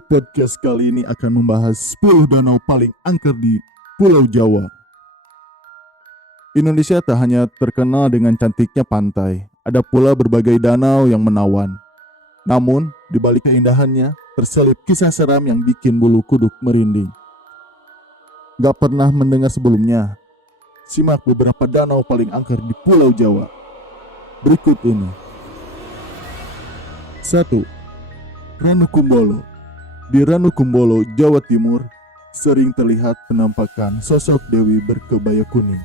Podcast kali ini akan membahas 10 danau paling angker di Pulau Jawa. Indonesia tak hanya terkenal dengan cantiknya pantai, ada pula berbagai danau yang menawan. Namun, di balik keindahannya, terselip kisah seram yang bikin bulu kuduk merinding. Gak pernah mendengar sebelumnya? Simak beberapa danau paling angker di Pulau Jawa. Berikut ini. 1. Ranukumbolo. Di Ranukumbolo, Jawa Timur, sering terlihat penampakan sosok dewi berkebaya kuning.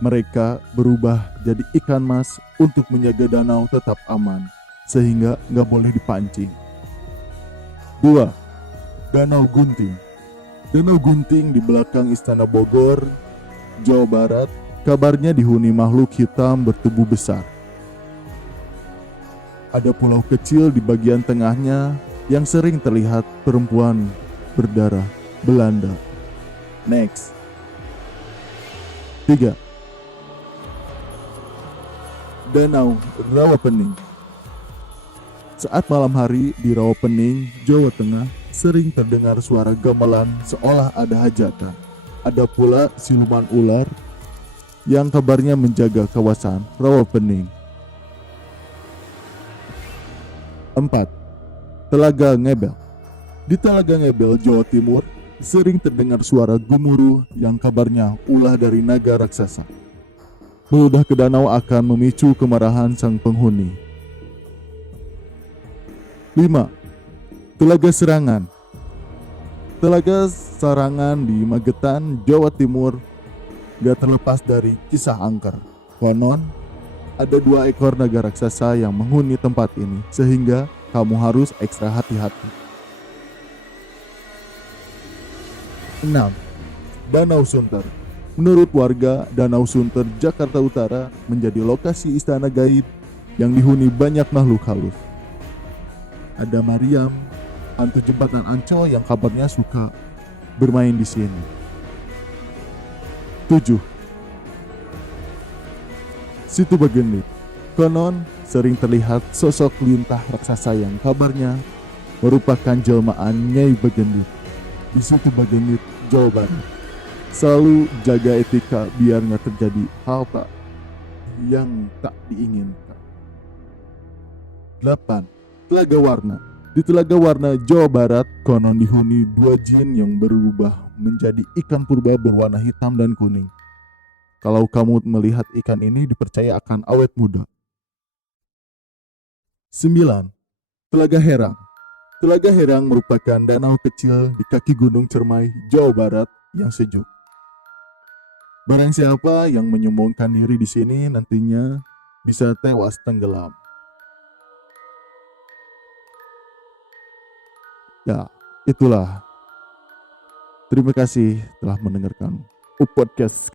Mereka berubah jadi ikan mas untuk menjaga danau tetap aman, sehingga nggak boleh dipancing. 2. Danau Gunting. Danau Gunting di belakang Istana Bogor, Jawa Barat, kabarnya dihuni makhluk hitam bertubuh besar. Ada pulau kecil di bagian tengahnya yang sering terlihat perempuan berdarah Belanda. Next. 3. Danau Rawapening. Saat malam hari di Rawapening, Jawa Tengah, sering terdengar suara gamelan seolah ada hajatan. Ada pula siluman ular yang kabarnya menjaga kawasan Rawapening. 4. Telaga Ngebel. Di Telaga Ngebel, Jawa Timur, sering terdengar suara gemuruh yang kabarnya ulah dari naga raksasa. Meludah ke danau akan memicu kemarahan sang penghuni. 5. Telaga Serangan. Telaga Sarangan di Magetan, Jawa Timur, gak terlepas dari kisah angker. Konon, ada 2 ekor naga raksasa yang menghuni tempat ini, sehingga kamu harus ekstra hati-hati. 6. Danau Sunter. Menurut warga, Danau Sunter, Jakarta Utara menjadi lokasi istana gaib yang dihuni banyak makhluk halus. Ada Mariam, hantu jembatan Ancol yang kabarnya suka bermain di sini. 7. Situ Bagendit. Konon sering terlihat sosok lintah raksasa yang kabarnya merupakan jelmaan Nyai Bagendit di Situ Bagendit, Jawa Barat. Selalu jaga etika biar nggak terjadi hal yang tak diinginkan. 8. Telaga Warna. Di Telaga Warna, Jawa Barat, konon dihuni 2 jin yang berubah menjadi ikan purba berwarna hitam dan kuning. Kalau kamu melihat ikan ini, dipercaya akan awet muda. 9. Telaga Herang. Telaga Herang merupakan danau kecil di kaki Gunung Cermai, Jawa Barat yang sejuk. Barang siapa yang menyombongkan diri di sini nantinya bisa tewas tenggelam. Ya, itulah. Terima kasih telah mendengarkan podcast